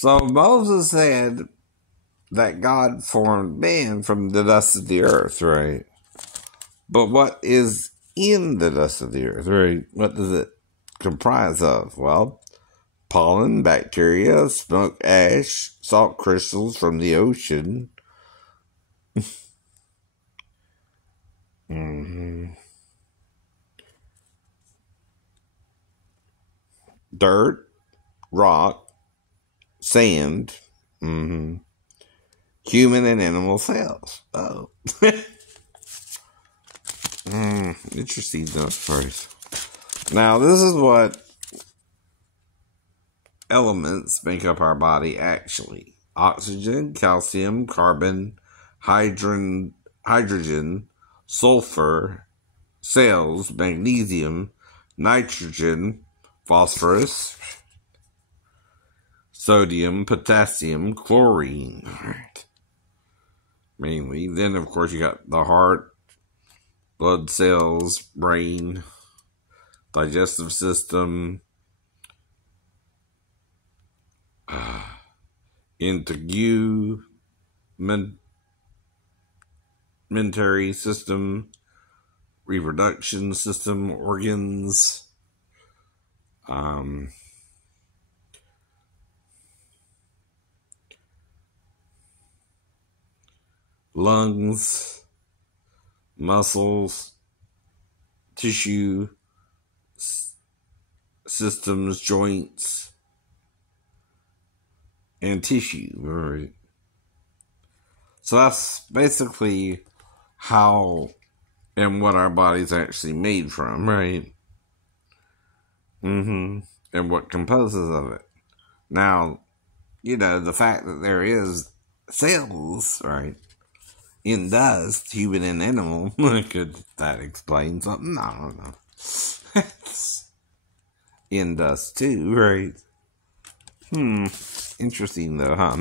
So Moses said that God formed man from the dust of the earth, right? But what is in the dust of the earth, right? What does it comprise of? Well, pollen, bacteria, smoke, ash, salt crystals from the ocean. Dirt, rock, sand, human and animal cells. Oh. Interesting enough first. Now, this is what elements make up our body actually. Oxygen, calcium, carbon, hydrogen, sulfur, cells, magnesium, nitrogen, phosphorus, sodium, potassium, chlorine. Mainly. Then, of course, you got the heart, blood cells, brain, digestive system, integumentary system, reproduction system, organs, lungs, muscles, tissue, systems, joints, and tissue. Right. So that's basically how and what our body's actually made from, right? And what composes of it. Now, the fact that there is cells, right, in dust, human and animal, could that explain something? I don't know. In dust too, right? Interesting though, huh?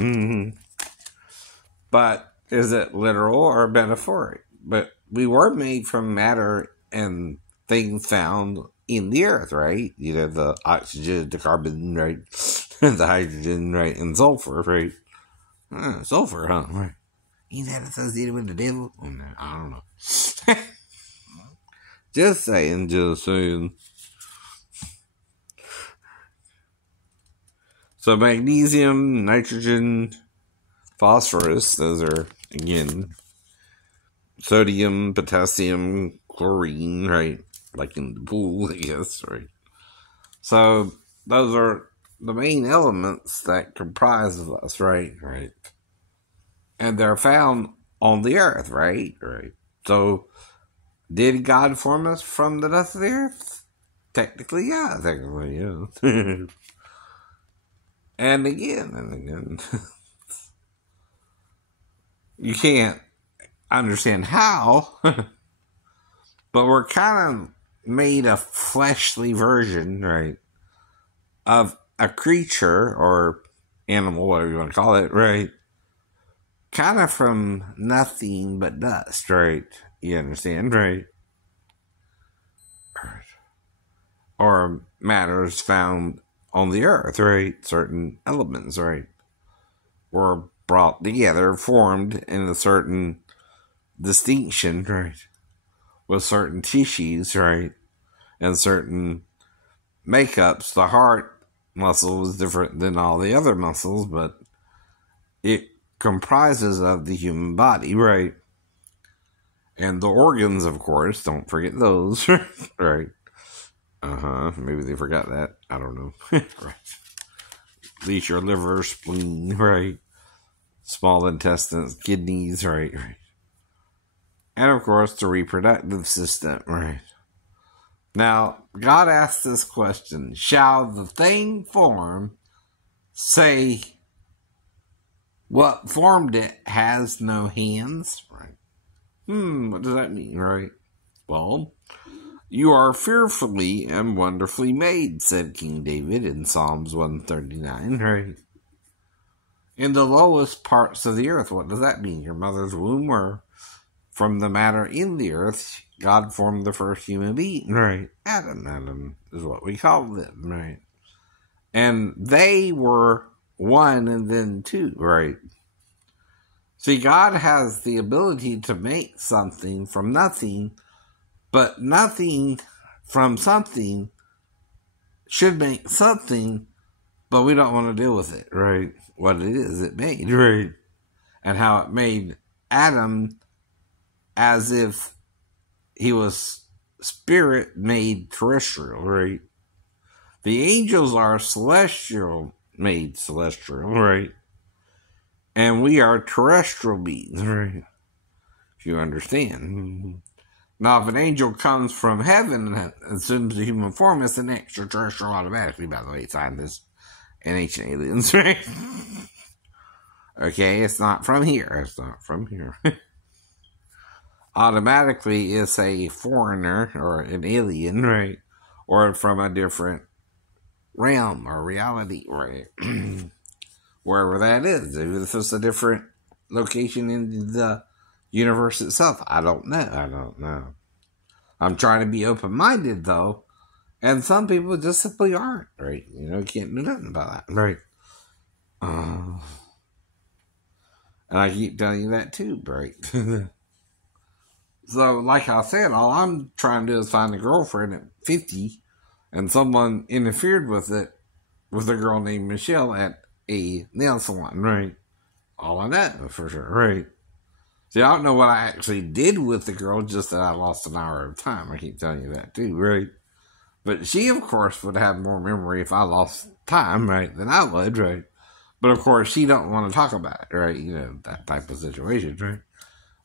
But is it literal or metaphoric? But we were made from matter and things found in the earth, right? The oxygen, the carbon, right? The hydrogen, right? And sulfur, right? Sulfur, huh? Right. Ain't that associated with the devil? Oh, no, I don't know. Just saying. So magnesium, nitrogen, phosphorus, those are, again, sodium, potassium, chlorine, right? Like in the pool, I guess, right? So those are the main elements that comprise of us, right? Right. And they're found on the earth, right? Right. So did God form us from the dust of the earth? Technically, yeah. And again. You can't understand how, but we're kind of made a fleshly version, right, of a creature or animal, whatever you want to call it, right? Kind of from nothing but dust, right? You understand, right? Or matters found on the earth, right? Certain elements, right? Were brought together, formed in a certain distinction, right? With certain tissues, right? And certain makeups. The heart muscle is different than all the other muscles, but it comprises of the human body, right? And the organs, of course, don't forget those, right? Maybe they forgot that. I don't know. Right. At least your liver, spleen, right? Small intestines, kidneys, right? And of course, the reproductive system, right? Now, God asked this question: shall the thing form say what formed it has no hands? Right. What does that mean, right? Well, you are fearfully and wonderfully made, said King David in Psalms 139, right? In the lowest parts of the earth. What does that mean? Your mother's womb, or from the matter in the earth, God formed the first human being, right? Adam is what we call them, right? And they were one and then two, right? See, God has the ability to make something from nothing, but nothing from something should make something, but we don't want to deal with it, right? What it is it made, right? And how it made Adam as if he was spirit made terrestrial, right? The angels are celestial, made celestial, right? And we are terrestrial beings, right? If you understand. Now, if an angel comes from heaven and assumes the human form, it's an extraterrestrial automatically, by the way, scientists and ancient aliens, right? Okay, it's not from here. It's not from here. Automatically, it's a foreigner or an alien, right? Or from a different realm or reality, right? Wherever that is. If it's a different location in the universe itself, I don't know. I'm trying to be open-minded, though, and some people just simply aren't, right? You can't do nothing about that, right? And I keep telling you that, too, right? So, like I said, all I'm trying to do is find a girlfriend at 50, and someone interfered with it with a girl named Michelle at a nail salon, right? All of that, for sure, right? See, I don't know what I actually did with the girl, just that I lost an hour of time. I keep telling you that, too, right? But she, of course, would have more memory if I lost time, right, than I would, right? But, of course, she don't want to talk about it, right? That type of situation, right?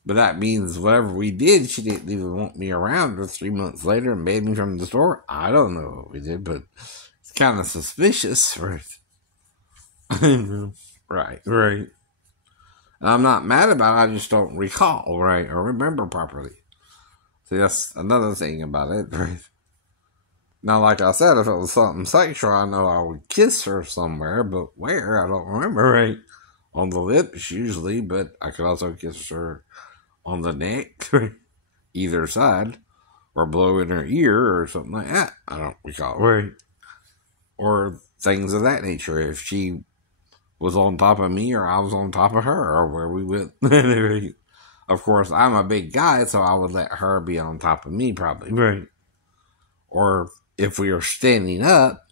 But that means whatever we did, she didn't even want me around her 3 months later and banned me from the store. I don't know what we did, but it's kind of suspicious, right? Right. And I'm not mad about it, I just don't recall, right, or remember properly. See, that's another thing about it, right? Now, like I said, if it was something sexual, I know I would kiss her somewhere, but where, I don't remember, right? On the lips, usually, but I could also kiss her on the neck, either side, or blow in her ear, or something like that. I don't recall, right? Or things of that nature. If she was on top of me, or I was on top of her, or where we went. Of course, I'm a big guy, so I would let her be on top of me, probably, right? Or if we are standing up,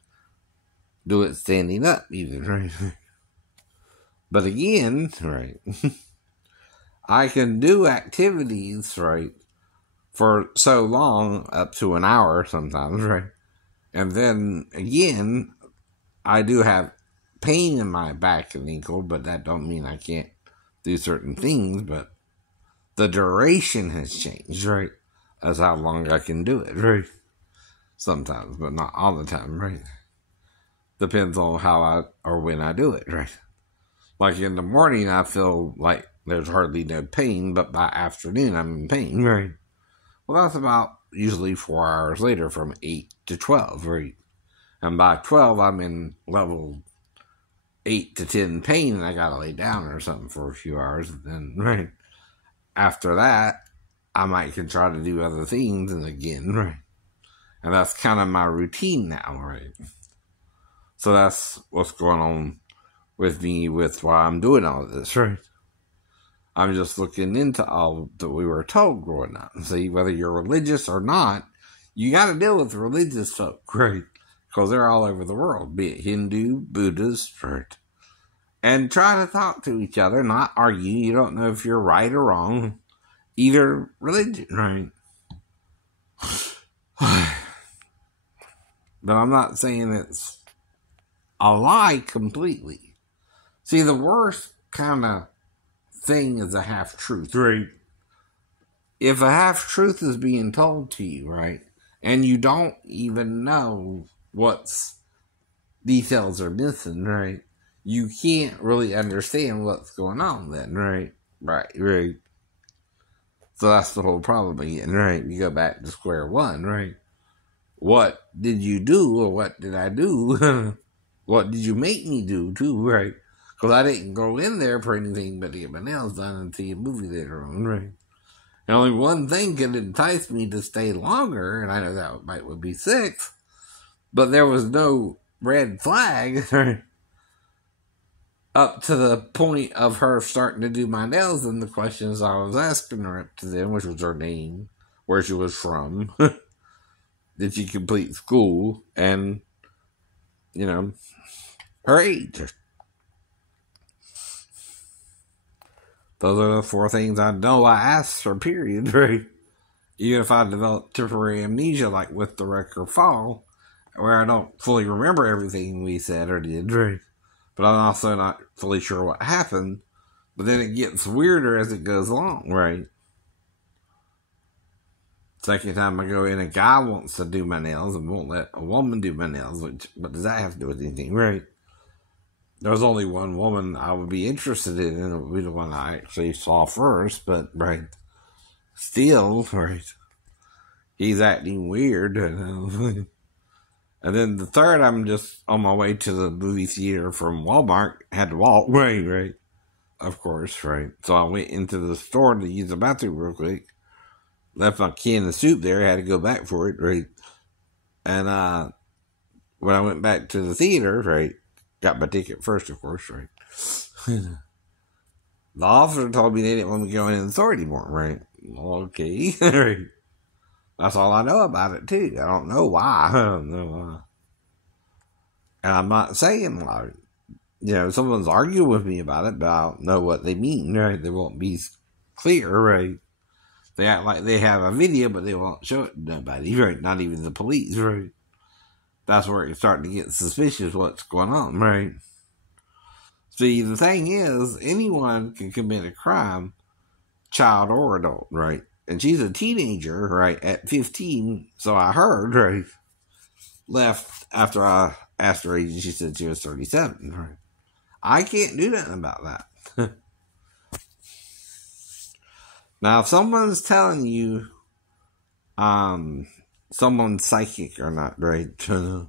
do it standing up, even, right? But again, right, I can do activities, right, for so long, up to an hour sometimes, right? And then, again, I do have pain in my back and ankle, but that don't mean I can't do certain things, but the duration has changed, right? That's how long I can do it, right? Sometimes, but not all the time, right? Depends on how or when I do it, right? Like in the morning, I feel like there's hardly no pain, but by afternoon, I'm in pain, right? Well, that's about usually 4 hours later, from 8 to 12, right? And by 12, I'm in level 8 to 10 pain, and I gotta lay down or something for a few hours, and then, right, after that, I might can try to do other things, and again, right? And that's kind of my routine now, right? So that's what's going on with me, with why I'm doing all of this, right? I'm just looking into all that we were told growing up. See, whether you're religious or not, you got to deal with religious folk, right? Because they're all over the world, be it Hindu, Buddhist, right? And try to talk to each other, not argue. You don't know if you're right or wrong. Either religion, right? But I'm not saying it's a lie completely. See, the worst kind of thing is a half-truth, right? If a half-truth is being told to you, right, and you don't even know what's details are missing, right, you can't really understand what's going on then, right? Right. So that's the whole problem again, right? You go back to square one, right? What did you do, or what did I do? What did you make me do, too, right? Because I didn't go in there for anything but to get my nails done and see a movie later on, right? And only one thing could entice me to stay longer, and I know that would be 6, but there was no red flag, right? up to the point of her starting to do my nails and the questions I was asking her up to then, which was her name, where she was from, did she complete school, and, you know, her age. Those are the 4 things I know I asked her, period, right? Even if I develop temporary amnesia, like with the Wrecker Fall, where I don't fully remember everything we said or did, right? But I'm also not fully sure what happened. But then it gets weirder as it goes along, right? Second time I go in, a guy wants to do my nails and won't let a woman do my nails. What does that have to do with anything, right? There's only one woman I would be interested in, and it would be the one I actually saw first, but, right, still, right, he's acting weird. And then the third, I'm just on my way to the movie theater from Walmart, had to walk, right, of course, right. So I went into the store to use the bathroom real quick, left my can of soup there, had to go back for it, right, and when I went back to the theater, right, got my ticket first, of course, right. The officer told me they didn't want me going in the store anymore, right? Okay, right. That's all I know about it, too. I don't know why. I don't know why. And I'm not saying, like, you know, someone's arguing with me about it, but I don't know what they mean, right? They won't be clear, right? They act like they have a video, but they won't show it to nobody, right? Not even the police, right? That's where it's starting to get suspicious what's going on, right? See, the thing is, anyone can commit a crime, child or adult, right? And she's a teenager, right, at 15, so I heard, right, left after I asked her age, and she said she was 37, right? I can't do nothing about that. Now, if someone's telling you, someone's psychic or not, right, and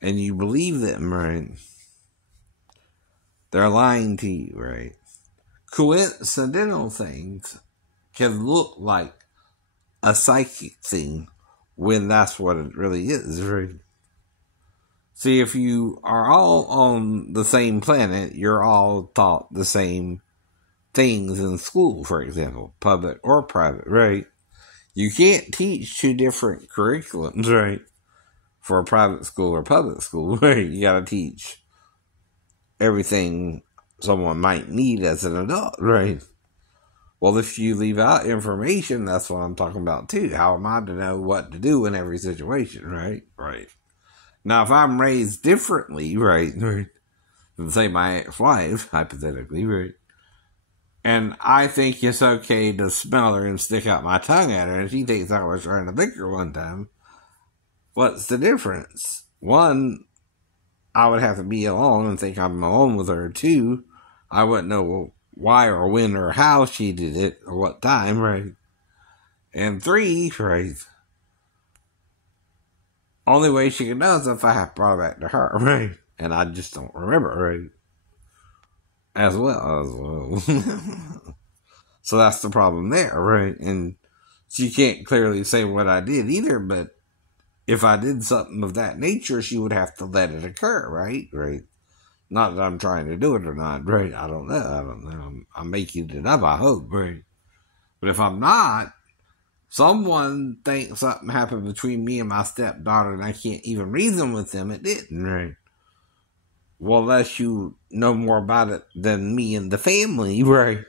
you believe them, right, they're lying to you, right? Coincidental things can look like a psychic thing when that's what it really is, right? See, if you are all on the same planet, you're all taught the same things in school, for example, public or private, right? You can't teach 2 different curriculums, right? For a private school or public school, right? You gotta teach everything someone might need as an adult, right? Well, if you leave out information, that's what I'm talking about too. How am I to know what to do in every situation, right? Right. Now, if I'm raised differently, right, than say my ex-wife, hypothetically, right, and I think it's okay to smell her and stick out my tongue at her, and she thinks I was trying to lick her one time, what's the difference? 1, I would have to be alone and think I'm alone with her. 2, I wouldn't know why or when or how she did it or what time, right? And 3, right, only way she can know is if I have brought it back to her, right? And I just don't remember, right? As well. So that's the problem there, right? And she can't clearly say what I did either, but if I did something of that nature, she would have to let it occur, right? Right. Not that I'm trying to do it or not, right? I don't know. I'm making it up, I hope, right? But if I'm not, someone thinks something happened between me and my stepdaughter and I can't even reason with them, it didn't, right? Well, unless you know more about it than me and the family, right?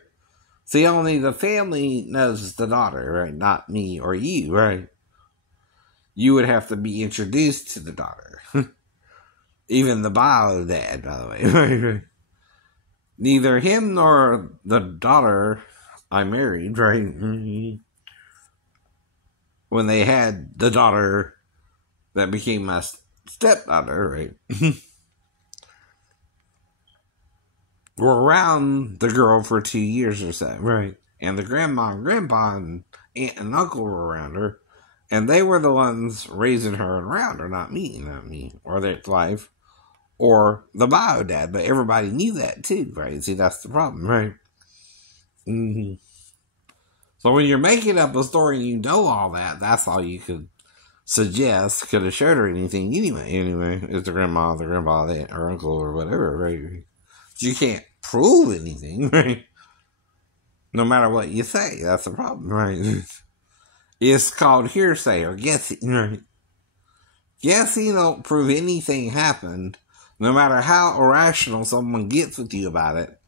See, only the family knows the daughter, right? Not me or you, right? You would have to be introduced to the daughter. Even the bio dad, by the way. Neither him nor the daughter I married, right? When they had the daughter that became my stepdaughter, right? Were around the girl for 2 years or so, right? And the grandma and grandpa and aunt and uncle were around her. And they were the ones raising her around her, not me, or their wife, or the bio dad. But everybody knew that too, right? See, that's the problem, right? Mm-hmm. So when you're making up a story and you know all that, that's all you could suggest. Could have showed her anything anyway. It's the grandma, the grandpa, or uncle, or whatever, right? You can't prove anything, right? No matter what you say, that's the problem, right? It's called hearsay or guessing, right? Guessing don't prove anything happened, no matter how irrational someone gets with you about it.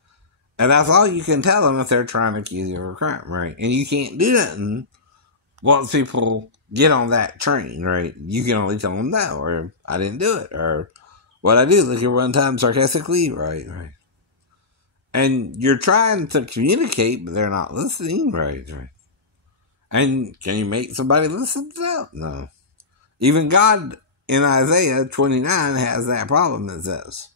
And that's all you can tell them if they're trying to accuse you of a crime, right? And you can't do nothing once people get on that train, right? You can only tell them no, or I didn't do it, or what I do, like one time sarcastically, right? And you're trying to communicate, but they're not listening, right? And can you make somebody listen to that? No. Even God in Isaiah 29 has that problem. It says,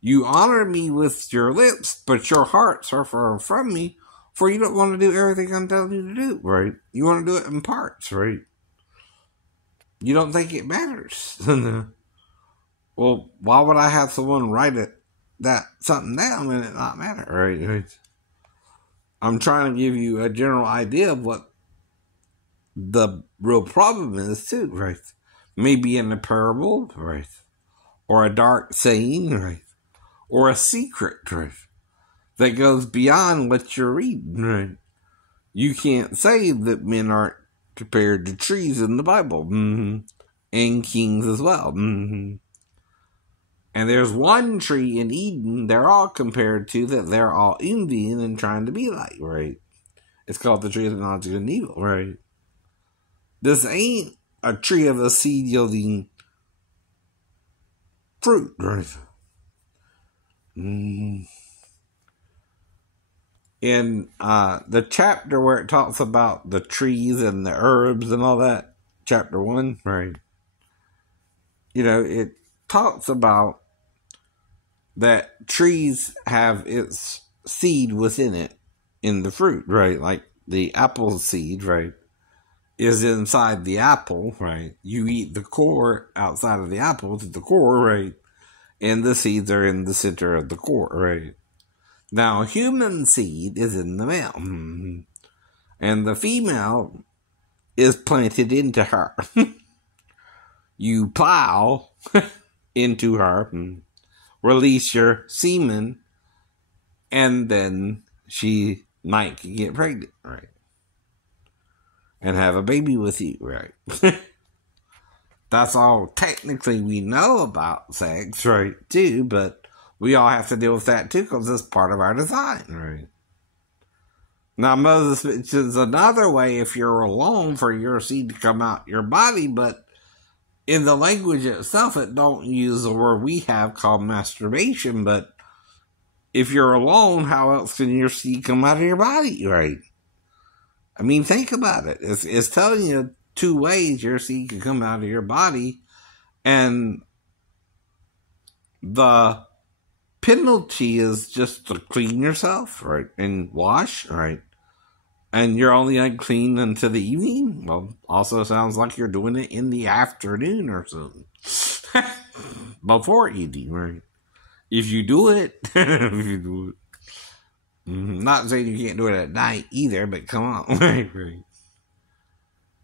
you honor me with your lips, but your hearts are far from me, for you don't want to do everything I'm telling you to do, right? You want to do it in parts, right? You don't think it matters. Well, why would I have someone write something down and it not matter, right? I'm trying to give you a general idea of what the real problem is too, right? Maybe in a parable, right? Or a dark saying, right? Or a secret, right? That goes beyond what you're reading, right? You can't say that men aren't compared to trees in the Bible, and kings as well. And there's one tree in Eden they're all compared to that they're all envying and trying to be like, right? It's called the tree of the knowledge of good and evil, right? This ain't a tree of a seed yielding fruit, right? In the chapter where it talks about the trees and the herbs and all that, chapter 1, right? It talks about that trees have its seed within it in the fruit, right? Like the apple seed, right, is inside the apple, right? You eat the core outside of the apple to the core, right? And the seeds are in the center of the core, right? Now, human seed is in the male, and the female is planted into her. You plow into her, release your semen, and then she might get pregnant, right? And have a baby with you, right? That's all technically we know about sex, right, too, but we all have to deal with that too because it's part of our design, right? Now, Moses mentions another way if you're alone for your seed to come out your body, but in the language itself, it don't use the word we have called masturbation, but if you're alone, how else can your seed come out of your body, right? I mean, think about it. It's telling you 2 ways your seed can come out of your body, and the penalty is just to clean yourself, right, and wash, right, and you're only unclean until the evening. Well, also sounds like you're doing it in the afternoon or something. Before eating, right? If you do it, not saying you can't do it at night either, but come on, right?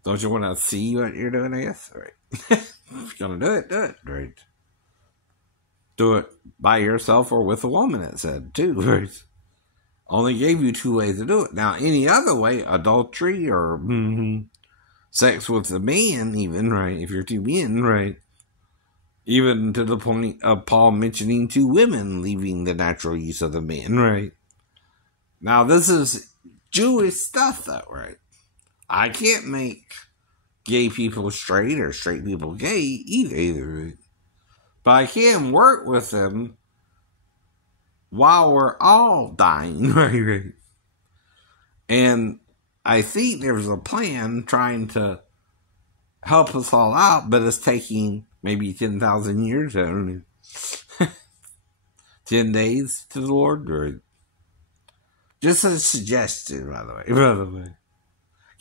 Don't you want to see what you're doing, I guess? Right. If you're going to do it, right? Do it by yourself or with a woman, it said, too, right? Only gave you 2 ways to do it. Now, any other way, adultery or sex with a man, even, right? If you're 2 men, right? Even to the point of Paul mentioning 2 women leaving the natural use of the man, right? Now, this is Jewish stuff, though, right? I can't make gay people straight or straight people gay either, right? But I can work with them while we're all dying, right? And I think there's a plan trying to help us all out, but it's taking maybe 10,000 years, I don't know. 10 days to the Lord, or just a suggestion, by the way.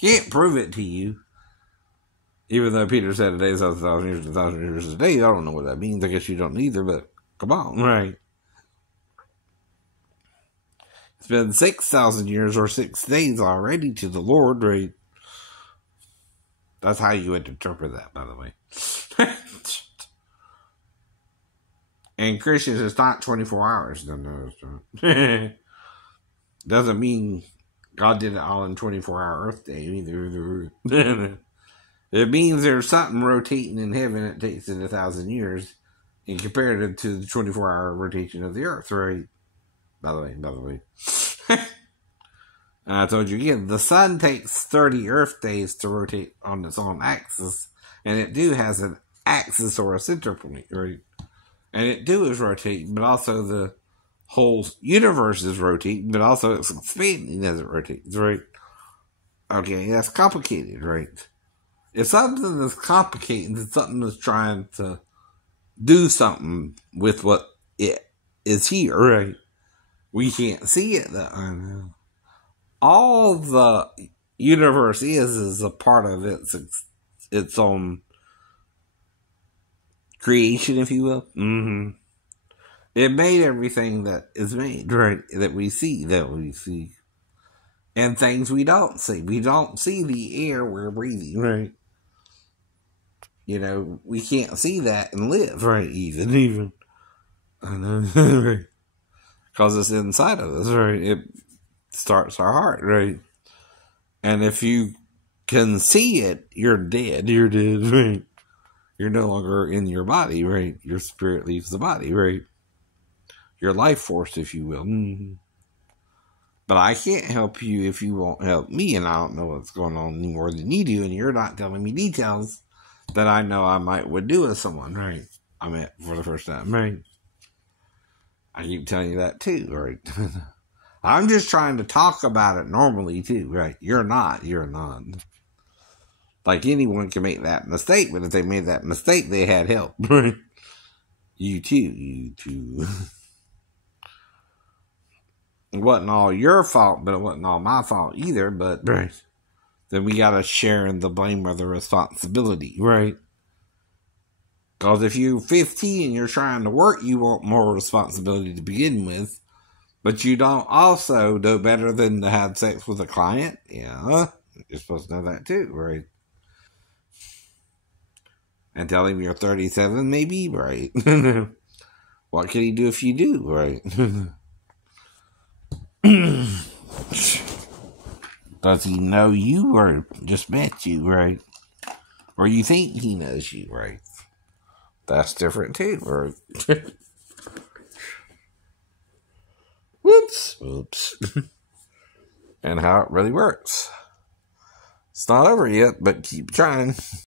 Can't prove it to you. Even though Peter said a day is 1,000 years, 1,000 years is a day, I don't know what that means. I guess you don't either, but come on, right? It's been 6,000 years or 6 days already to the Lord, right? That's how you would interpret that, by the way. And Christians, it's not 24 hours. No, it's not. Doesn't mean God did it all in 24-hour Earth Day either. It means there's something rotating in heaven that takes it 1,000 years, and compared it to the 24-hour rotation of the Earth, right? By the way. And I told you again, the sun takes 30 Earth days to rotate on its own axis, and it has an axis or a center point, right? And it is rotating, but also the whole universe is rotating, but also it's expanding as it rotates, right? Okay, that's complicated, right? If something is complicated, it's something that's trying to do something with what it is here, right? We can't see it, though. I know. All the universe is a part of its own creation, if you will. Mm-hmm. It made everything that is made, right? That we see. And things we don't see. We don't see the air we're breathing, right? You know, we can't see that and live, right? Even. I know, right? Because it's inside of us, right? It starts our heart, right? And if you can see it, you're dead. You're dead, right? You're no longer in your body, right? Your spirit leaves the body, right? Your life force, if you will. Mm-hmm. But I can't help you if you won't help me, and I don't know what's going on any more than you do, and you're not telling me details that I know I would do with someone, right? I met for the first time, right? I keep telling you that too, right? I'm just trying to talk about it normally too, right? You're not. Like anyone can make that mistake, but if they made that mistake, they had help, right? You too. It wasn't all your fault, but it wasn't all my fault either, but right. Then we gotta share in the blame or the responsibility, right? Because if you're 15 and you're trying to work, you want more responsibility to begin with. But you don't also know better than to have sex with a client. Yeah, you're supposed to know that too, right? And tell him you're 37, maybe, right? What can he do if you do, right? Does he know you or just met you, right? Or you think he knows you, right? That's different too, right? Whoops. And how it really works. It's not over yet, but keep trying.